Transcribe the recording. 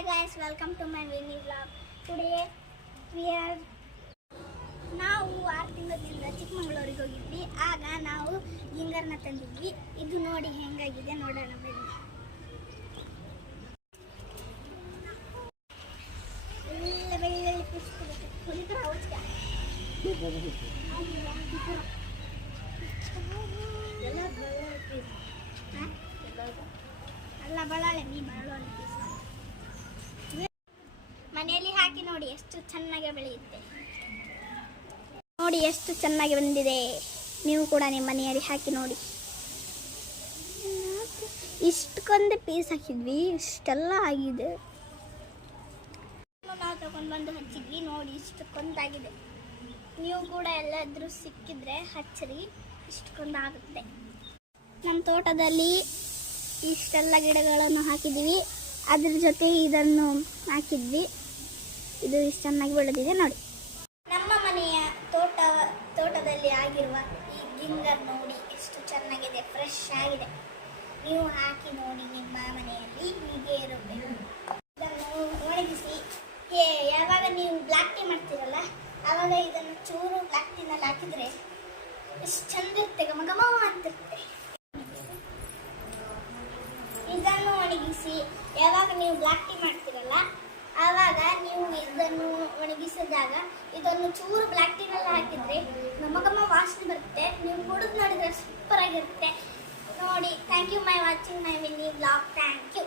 Hi guys, welcome to my mini vlog. Today we are ನಾವು 6 ತಿಂಗಳಿಂದ ಚಿಕ್ಕಮಗಳೂರಿಗೆ ಹೋಗಿದ್ವಿ. ಆಗ ನಾವು ಗಿಂಗರ್ನ ತಂದಿದ್ವಿ. ಇದು ನೋಡಿ ಹೆಂಗಾಗಿದೆ ನೋಡೋಣ ಬನ್ನಿ. ಬೆಳ್ಳುಳ್ಳಿ ಪೀಸ್ ಅಲ್ಲ ಬಳ್ಳಾಳೆ ಮೀ ಬಳ್ಳಾಳೆ ಪೀಸ್ ಮನೆಯಲ್ಲಿ ಹಾಕಿ ನೋಡಿ ಎಷ್ಟು ಚೆನ್ನಾಗಿ ಬೆಳೆಯುತ್ತೆ. ನೋಡಿ ಎಷ್ಟು ಚೆನ್ನಾಗಿ ಬಂದಿದೆ. ನೀವು ಕೂಡ ನಿಮ್ಮ ಮನೆಯಲ್ಲಿ ಹಾಕಿ ನೋಡಿ. ಇಷ್ಟಕ್ಕೊಂದು ಪೀಸ್ ಹಾಕಿದ್ವಿ, ಇಷ್ಟೆಲ್ಲ ಆಗಿದೆ. ನಾವು ತಗೊಂಡು ಬಂದು ಹಚ್ಚಿದ್ವಿ. ನೋಡಿ ಇಷ್ಟಕ್ಕೊಂದಾಗಿದೆ. ನೀವು ಕೂಡ ಎಲ್ಲಾದರೂ ಸಿಕ್ಕಿದ್ರೆ ಹಚ್ಚಿರಿ, ಇಷ್ಟಕ್ಕೊಂದಾಗುತ್ತೆ. ನಮ್ಮ ತೋಟದಲ್ಲಿ ಇಷ್ಟೆಲ್ಲ ಗಿಡಗಳನ್ನು ಹಾಕಿದ್ದೀವಿ. ಅದ್ರ ಜೊತೆ ಇದನ್ನು ಹಾಕಿದ್ವಿ. ಇದು ಇಷ್ಟು ಚೆನ್ನಾಗಿ ಬೆಳೆದಿದೆ ನೋಡಿ. ನಮ್ಮ ಮನೆಯ ತೋಟದಲ್ಲಿ ಆಗಿರುವ ಈ ಗಿಂಗರ್ ನೋಡಿ ಎಷ್ಟು ಚೆನ್ನಾಗಿದೆ, ಫ್ರೆಶ್ ಆಗಿದೆ. ನೀವು ಹಾಕಿ ನೋಡಿ, ನಿಮ್ಮ ಮನೆಯಲ್ಲಿ ಹೀಗೆ ಇರಬೇಕು. ಇದನ್ನು ಒಣಗಿಸಿ ಯಾವಾಗ ನೀವು ಬ್ಲ್ಯಾಕ್ ಟೀ ಮಾಡ್ತೀರಲ್ಲ, ಆವಾಗ ಇದನ್ನು ಚೂರು ಬ್ಲ್ಯಾಕ್ ಟೀನಲ್ಲಿ ಹಾಕಿದರೆ ಎಷ್ಟು ಚಂದ ಇರುತ್ತೆ, ಘಮ ಘಮ ಅಂತಿರುತ್ತೆ. ಇದನ್ನು ಒಣಗಿಸಿ ಯಾವಾಗ ನೀವು ಬ್ಲ್ಯಾಕ್ ಟೀ ಮಾಡ್ತೀರಲ್ಲ, ಆವಾಗ ನೀವು ಇದನ್ನು ಒಣಗಿಸಿದಾಗ ಇದನ್ನು ಚೂರು ಬ್ಲ್ಯಾಕ್ ಟೀನಲ್ಲಿ ಹಾಕಿದರೆ ಘಮ ಘಮ ವಾಸನೆ ಬರುತ್ತೆ. ನೀವು ಕುಡಿದು ನೋಡಿದರೆ ಸೂಪರ್ ಆಗಿರುತ್ತೆ ನೋಡಿ. Thank you my watching my mini vlog. Thank you.